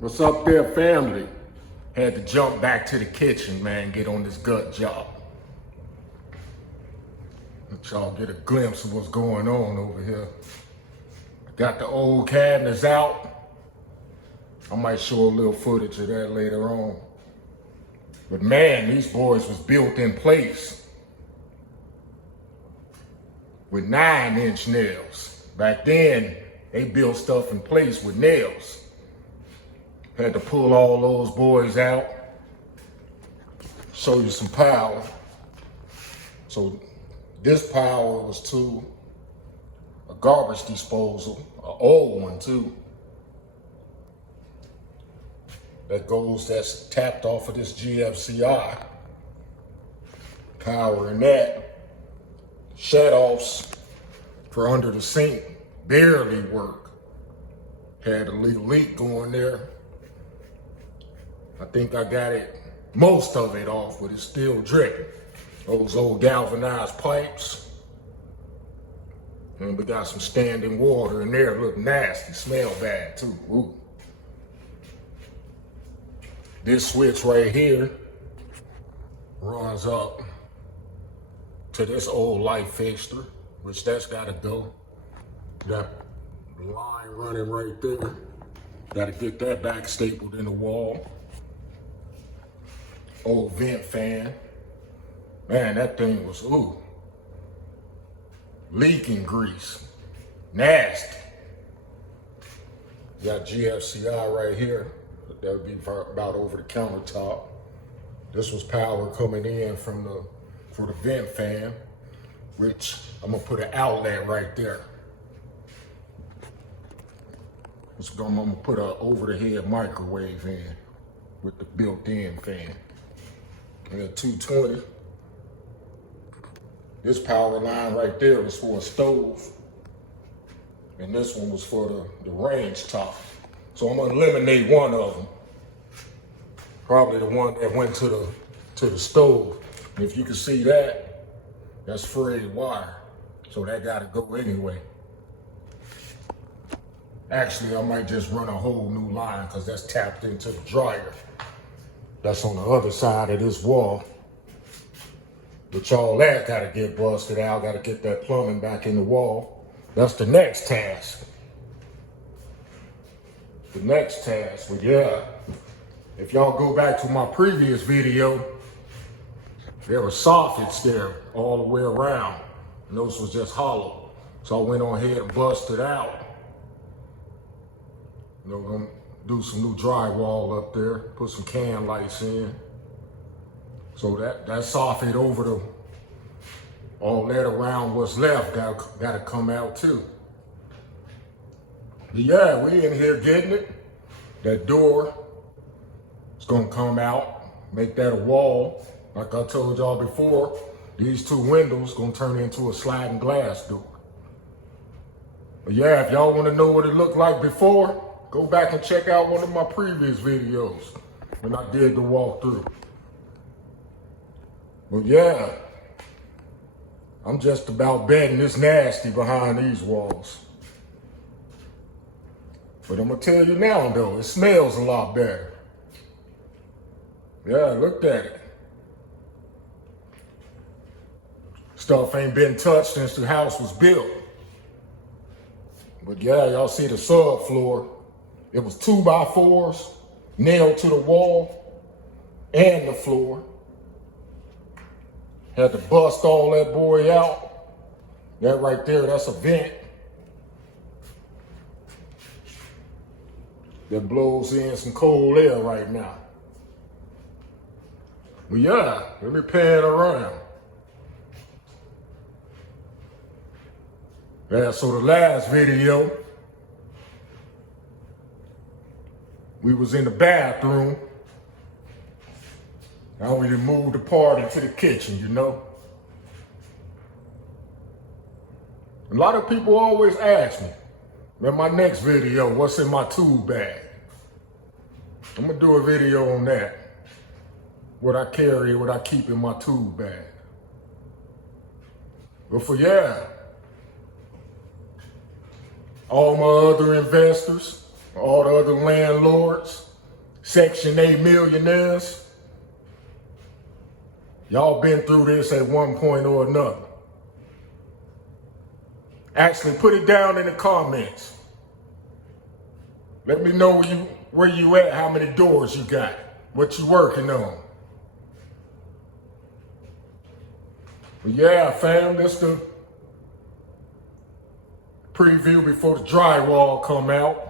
What's up there, family? Had to jump back to the kitchen, man, get on this gut job. Let y'all get a glimpse of what's going on over here. Got the old cabinets out. I might show a little footage of that later on. But man, these boys was built in place with 9-inch nails. Back then, they built stuff in place with nails. Had to pull all those boys out, show you some power. So this power was to a garbage disposal, an old one too. That's tapped off of this GFCI. Power in that. Shut-offs for under the sink barely work. Had a little leak going there. I think I got most of it off, but it's still dripping. Those old galvanized pipes. And we got some standing water in there, look nasty, smell bad too. Ooh. This switch right here runs up to this old light fixture, which that's gotta go. Got line running right there. Gotta get that back stapled in the wall. Old vent fan. Man, that thing was, leaking grease. Nasty. Got GFCI right here. That would be about over the countertop. This was power coming in for the vent fan, which I'm gonna put an outlet right there. I'm gonna put an over-the-head microwave in with the built-in fan. And a 220. This power line right there was for a stove. And this one was for the range top. So I'm gonna eliminate one of them. Probably the one that went to the stove. And if you can see that, that's frayed wire. So that gotta go anyway. Actually, I might just run a whole new line because that's tapped into the dryer. That's on the other side of this wall. But all that gotta get busted out, gotta get that plumbing back in the wall. That's the next task. The next task, but yeah, if y'all go back to my previous video, there were soffits there all the way around, and those was just hollow. So I went on ahead and busted out. You know, gonna do some new drywall up there, put some can lights in. So that soffit over all that around what's left gotta come out too. But yeah, we in here getting it. That door is gonna come out, make that a wall. Like I told y'all before, these two windows gonna turn into a sliding glass door. But yeah, if y'all wanna know what it looked like before, go back and check out one of my previous videos when I did the walkthrough. But yeah, I'm just about betting this nasty behind these walls. But I'm gonna tell you now though, it smells a lot better. Yeah, look at it. Stuff ain't been touched since the house was built. But yeah, y'all see the subfloor. It was 2x4s nailed to the wall and the floor. Had to bust all that boy out. That right there, that's a vent that blows in some cold air right now. But yeah, let me pan around. Yeah, so the last video, we was in the bathroom. Now we done moved the party to the kitchen, you know? A lot of people always ask me, in my next video, what's in my tool bag? I'm gonna do a video on that. What I carry, what I keep in my tool bag. But for all my other investors, all the other landlords, Section 8 millionaires. Y'all been through this at one point or another. Actually, put it down in the comments. Let me know where you at, how many doors you got, what you working on. But yeah, fam, this the preview before the drywall come out.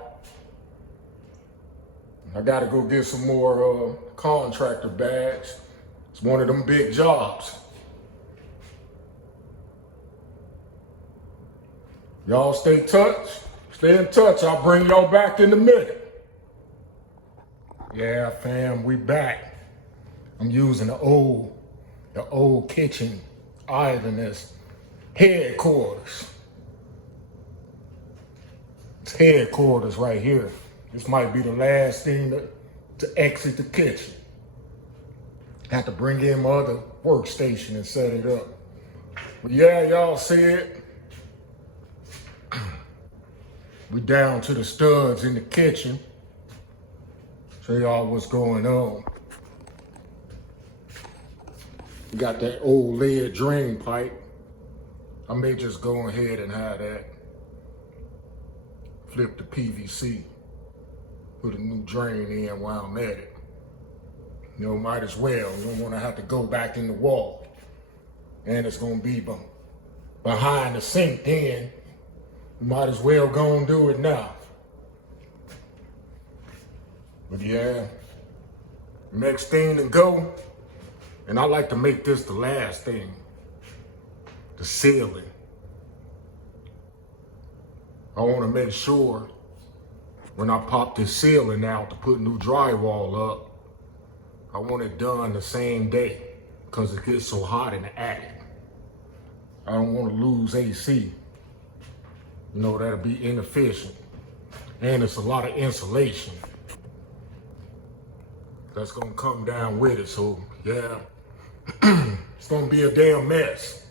I gotta go get some more contractor bags. It's one of them big jobs. Y'all stay in touch. I'll bring y'all back in a minute. Yeah, fam, we back. I'm using the old kitchen island as headquarters. It's headquarters right here. This might be the last thing to exit the kitchen. Have to bring in my other workstation and set it up. But yeah, y'all see it. We down to the studs in the kitchen. Show y'all what's going on. We got that old lead drain pipe. I may just go ahead and have that. Flip the PVC. Put a new drain in while I'm at it. You know, might as well. You don't want to have to go back in the wall. And it's going to be behind the sink then. You might as well go and do it now. But yeah, next thing to go, and I like to make this the last thing, the ceiling. I want to make sure when I pop this ceiling out to put new drywall up, I want it done the same day because it gets so hot in the attic. I don't want to lose AC. You know, that'll be inefficient. And it's a lot of insulation that's gonna come down with it. So yeah, it's gonna be a damn mess.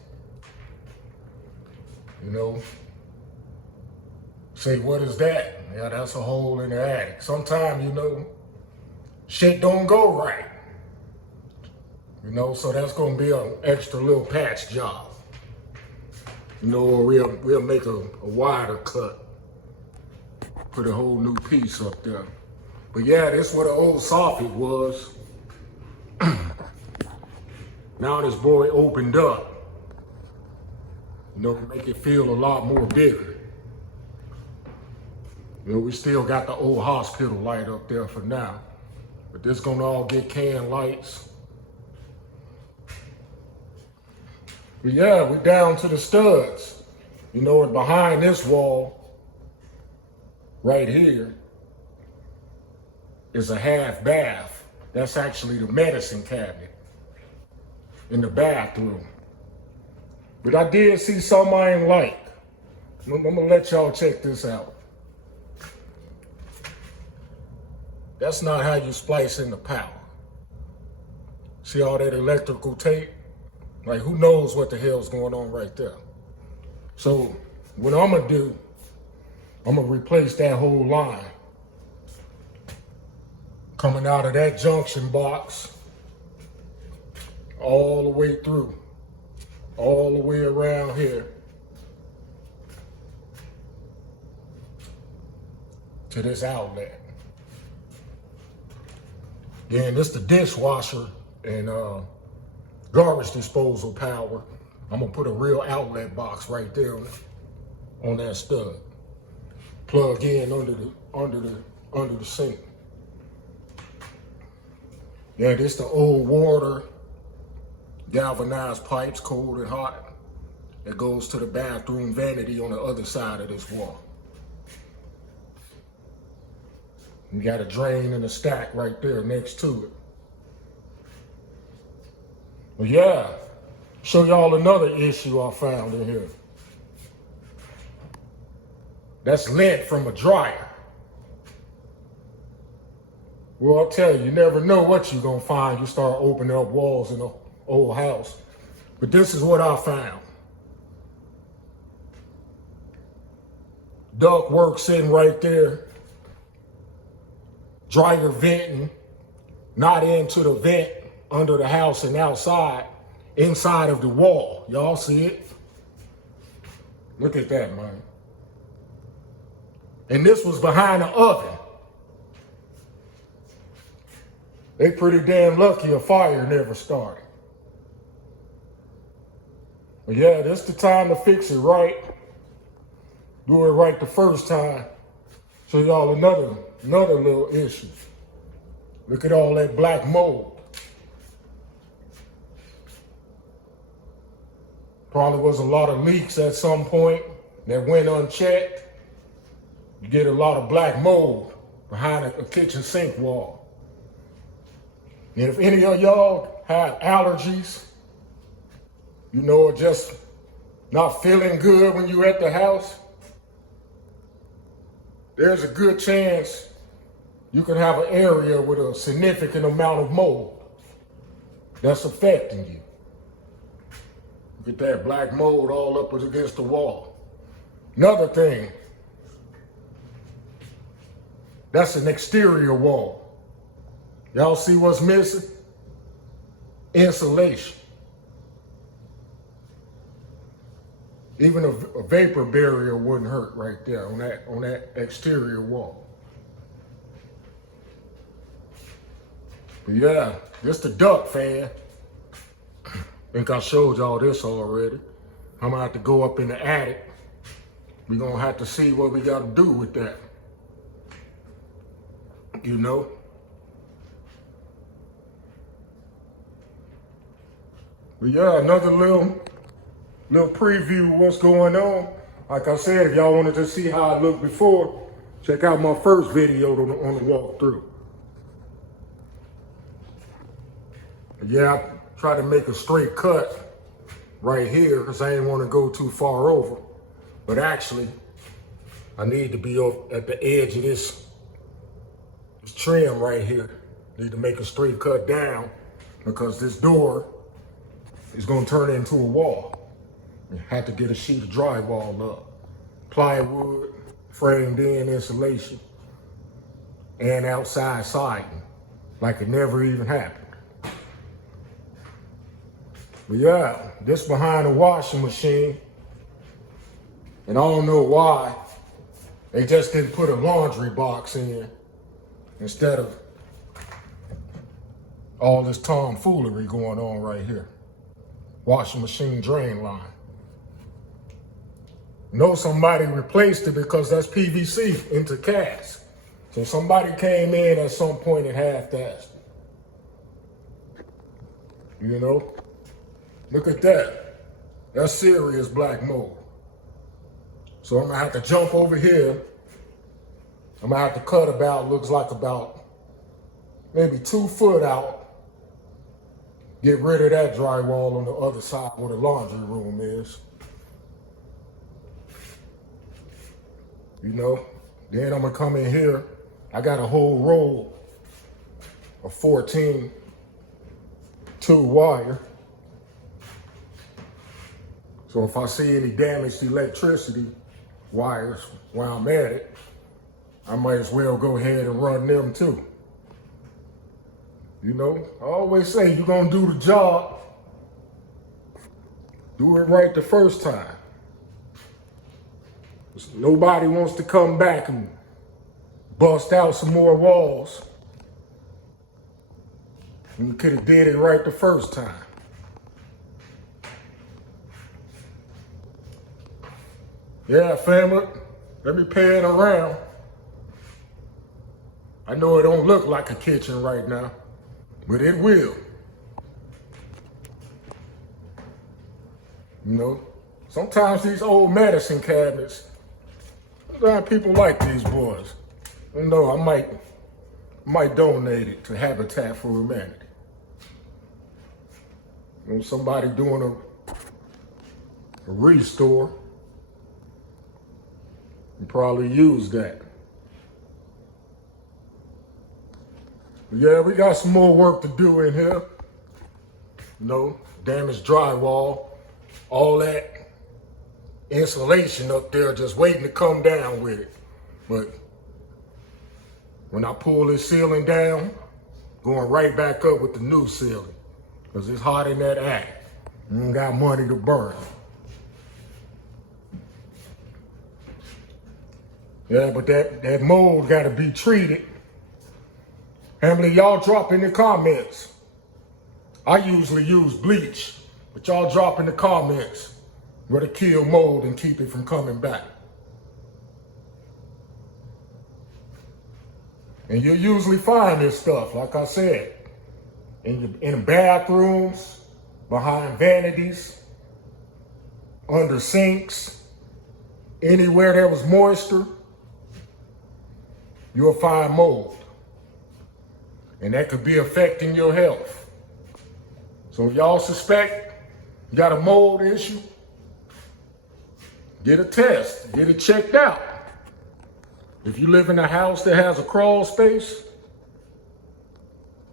You know, say, what is that? Yeah, that's a hole in the attic. Sometimes, you know, shit don't go right. You know, so that's gonna be an extra little patch job. You know, or we'll make a wider cut. Put a whole new piece up there. But yeah, this is what the old soffit was. Now this boy opened up. You know, to make it feel a lot more bigger. You know, we still got the old hospital light up there for now. But this gonna all get can lights. But yeah, we're down to the studs. You know, and behind this wall, right here, is a half bath. That's actually the medicine cabinet in the bathroom. But I did see something I ain't like. I'm gonna let y'all check this out. That's not how you splice in the power. See all that electrical tape? Like, who knows what the hell's going on right there? So what I'm gonna do, I'm gonna replace that whole line. Coming out of that junction box, all the way through, all the way around here, to this outlet. Then this the dishwasher and garbage disposal power. I'm gonna put a real outlet box right there on that stud. Plug in under the sink. Yeah, this the old water galvanized pipes, cold and hot, that goes to the bathroom vanity on the other side of this wall. You got a drain and a stack right there next to it. But yeah, show y'all another issue I found in here. That's lint from a dryer. Well, I'll tell you, you never know what you're gonna find. You start opening up walls in an old house. But this is what I found. Duct work sitting right there. Dryer venting not into the vent under the house and outside, inside of the wall. Y'all see it? Look at that, man. And this was behind the oven. They pretty damn lucky a fire never started. But yeah, this the time to fix it right. Do it right the first time. Show y'all another little issue. Look at all that black mold. Probably was a lot of leaks at some point that went unchecked. You get a lot of black mold behind a kitchen sink wall. And if any of y'all have allergies, you know, or just not feeling good when you're at the house, there's a good chance you can have an area with a significant amount of mold that's affecting you. Get that black mold all up against the wall. Another thing, that's an exterior wall. Y'all see what's missing? Insulation. Even a vapor barrier wouldn't hurt right there on that exterior wall. But yeah, just the duct fan. I think I showed y'all this already. I'm gonna have to go up in the attic. We're gonna have to see what we gotta do with that. You know? But yeah, another little preview of what's going on. Like I said, if y'all wanted to see how I looked before, check out my first video on the walkthrough. Yeah, I try to make a straight cut right here because I didn't want to go too far over. But actually, I need to be at the edge of this trim right here. Need to make a straight cut down because this door is going to turn into a wall. You have to get a sheet of drywall up, plywood, framed in insulation, and outside siding, like it never even happened. But yeah, this behind the washing machine, and I don't know why they just didn't put a laundry box in instead of all this tomfoolery going on right here. Washing machine drain line. Know somebody replaced it because that's PVC into cast. So somebody came in at some point and half-assed it. You know? Look at that. That's serious black mold. So I'm gonna have to jump over here. I'm gonna have to cut looks like about maybe 2 foot out. Get rid of that drywall on the other side where the laundry room is. You know, then I'm gonna come in here. I got a whole roll of 14 2 wire. So if I see any damaged electricity wires while I'm at it, I might as well go ahead and run them too. You know, I always say you're gonna do the job, do it right the first time. Nobody wants to come back and bust out some more walls. You could have did it right the first time. Yeah, family, let me pan around. I know it don't look like a kitchen right now, but it will. You know, sometimes these old medicine cabinets, sometimes people like these boys. You know, I might donate it to Habitat for Humanity. You know, somebody doing a restore, you probably use that. But yeah, we got some more work to do in here. You know, damaged drywall, all that insulation up there just waiting to come down with it. But when I pull this ceiling down, going right back up with the new ceiling because it's hot in that attic. You ain't got money to burn. Yeah, but that mold got to be treated. How many of y'all drop in the comments? I usually use bleach, but y'all drop in the comments where to kill mold and keep it from coming back. And you'll usually find this stuff, like I said, in bathrooms, behind vanities, under sinks, anywhere there was moisture, you'll find mold. And that could be affecting your health. So if y'all suspect you got a mold issue, get a test, get it checked out. If you live in a house that has a crawl space,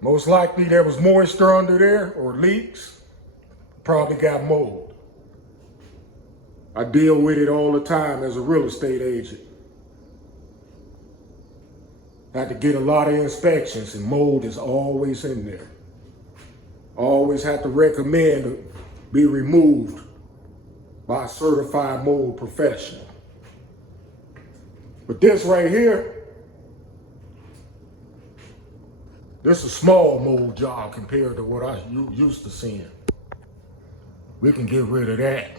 most likely there was moisture under there or leaks, probably got mold. I deal with it all the time as a real estate agent. I had to get a lot of inspections and mold is always in there. Always have to recommend to be removed by a certified mold professional. But this right here, this is a small mold job compared to what I used to seeing. We can get rid of that.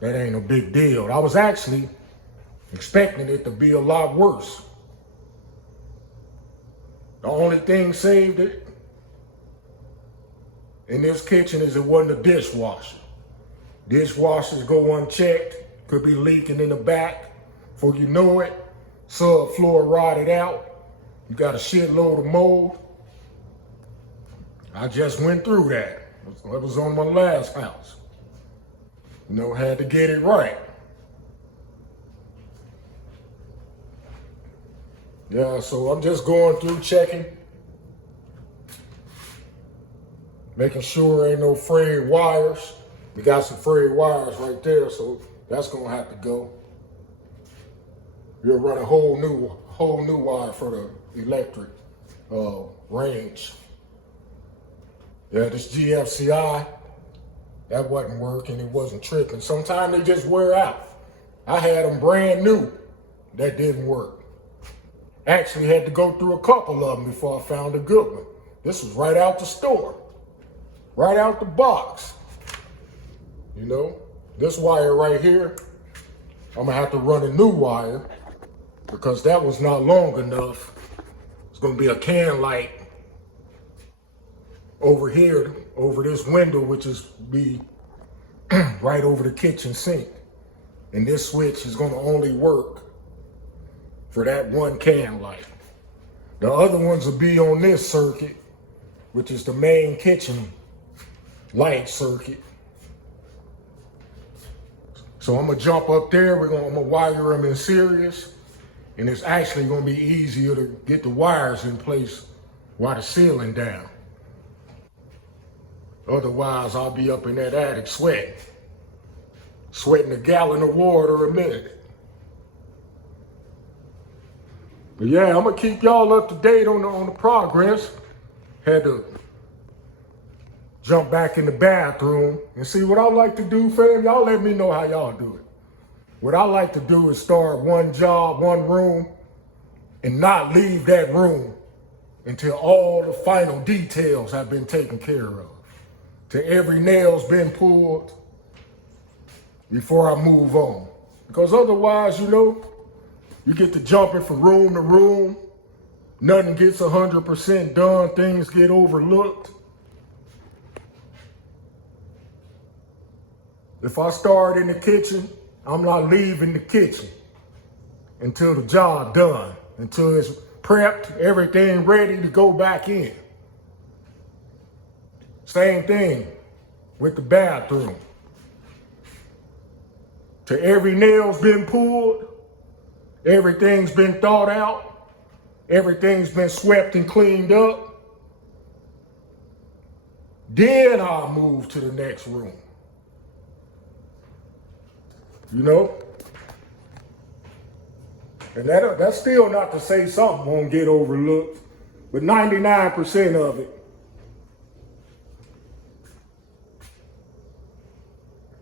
That ain't a big deal. I was actually expecting it to be a lot worse. The only thing saved it in this kitchen is it wasn't a dishwasher. Dishwashers go unchecked, could be leaking in the back. Before you know it, subfloor rotted out. You got a shitload of mold. I just went through that. That was on my last house. You know, had to get it right. Yeah, so I'm just going through checking, making sure ain't no frayed wires. We got some frayed wires right there, so that's gonna have to go. You'll run a whole new wire for the electric range. Yeah, this GFCI, that wasn't working, it wasn't tripping. Sometimes they just wear out. I had them brand new, that didn't work. Actually had to go through a couple of them before I found a good one. This was right out the store, right out the box. You know, this wire right here, I'm gonna have to run a new wire because that was not long enough. It's gonna be a can light over here, over this window, which is be right over the kitchen sink. And this switch is gonna only work for that one can light. The other ones will be on this circuit, which is the main kitchen light circuit. So I'm gonna jump up there, I'm gonna wire them in series, and it's actually gonna be easier to get the wires in place while the ceiling down. Otherwise, I'll be up in that attic sweating a gallon of water a minute. But yeah, I'm gonna keep y'all up to date on the progress. Had to jump back in the bathroom and see what I like to do, fam. Y'all let me know how y'all do it. What I like to do is start one job, one room, and not leave that room until all the final details have been taken care of. Till every nail's been pulled before I move on. Because otherwise, you know, you get to jumping from room to room. Nothing gets 100% done. Things get overlooked. If I start in the kitchen, I'm not leaving the kitchen until the job done, until it's prepped, everything ready to go back in. Same thing with the bathroom. Till every nail's been pulled, everything's been thought out, everything's been swept and cleaned up, then I'll move to the next room. You know? And that's still not to say something won't get overlooked. but 99% of it,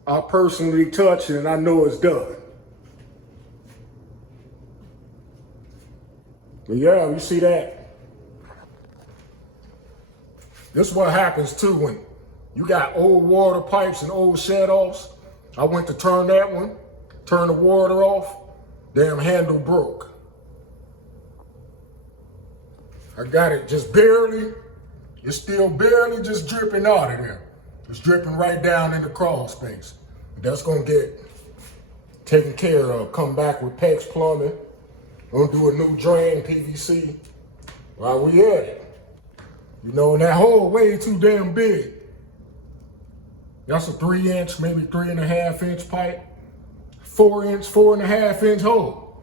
I personally touch it and I know it's done. But yeah, you see that? This is what happens too when you got old water pipes and old shut-offs. I went to turn that one, turn the water off, damn handle broke. I got it just barely, it's still barely just dripping out of there. It's dripping right down in the crawl space. That's gonna get taken care of. Come back with PEX Plumbing. Gonna do a new drain, PVC, while we at it. You know, and that hole way too damn big. That's a 3-inch, maybe 3.5-inch pipe. 4-inch, 4.5-inch hole.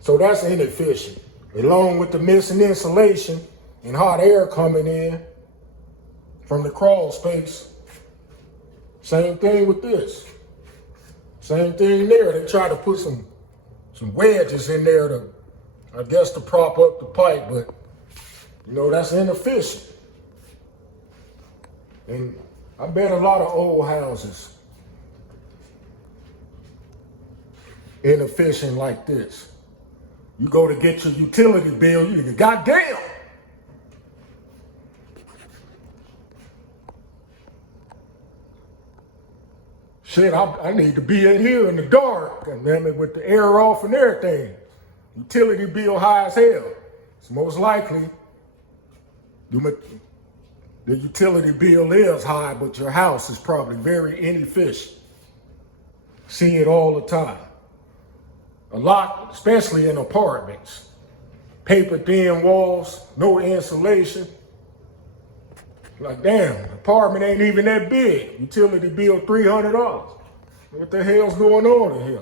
So that's inefficient. Along with the missing insulation and hot air coming in from the crawl space. Same thing with this. Same thing there. They try to put some wedges in there to, I guess, to prop up the pipe, but you know, that's inefficient. And I bet a lot of old houses inefficient like this. You go to get your utility bill, you think, goddamn. Shit, I need to be in here in the dark, and then with the air off and everything. Utility bill high as hell. It's most likely the utility bill is high, but your house is probably very inefficient. See it all the time. A lot, especially in apartments. Paper thin walls, no insulation. Like, damn, the apartment ain't even that big. Utility bill $300. What the hell's going on in here?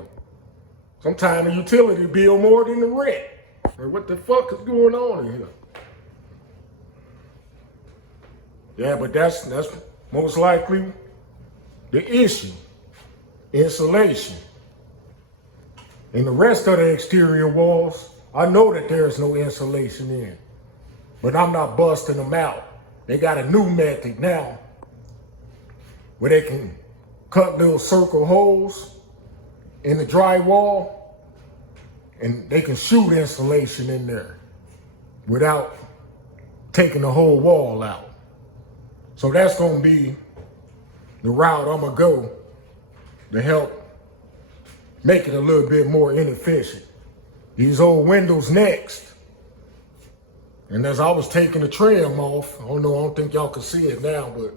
Sometimes the utility bill more than the rent. Like, what the fuck is going on in here? Yeah, but that's most likely the issue. Insulation. And the rest of the exterior walls, I know that there's no insulation in, but I'm not busting them out. They got a new method now where they can cut little circle holes in the drywall and they can shoot insulation in there without taking the whole wall out. So that's gonna be the route I'm gonna go to help make it a little bit more inefficient. These old windows next. And as I was taking the trim off, I don't think y'all can see it now, but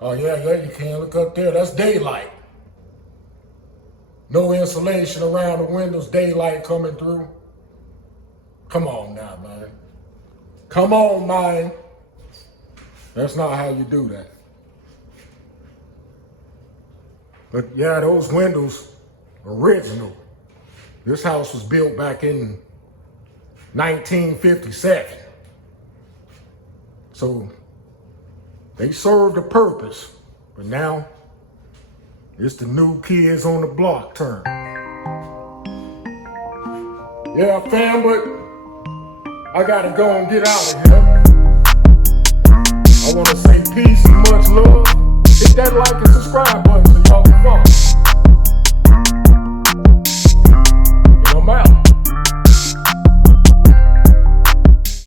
oh yeah, you can. Look up there, that's daylight. No insulation around the windows, daylight coming through. Come on now, man. Come on, man. That's not how you do that. But yeah, those windows, original. This house was built back in 1957. So they served a purpose, but now it's the new kids on the block turn. Yeah, fam, but I gotta go and get out of here. I wanna say peace and much love. Hit that like and subscribe button so y'all can follow.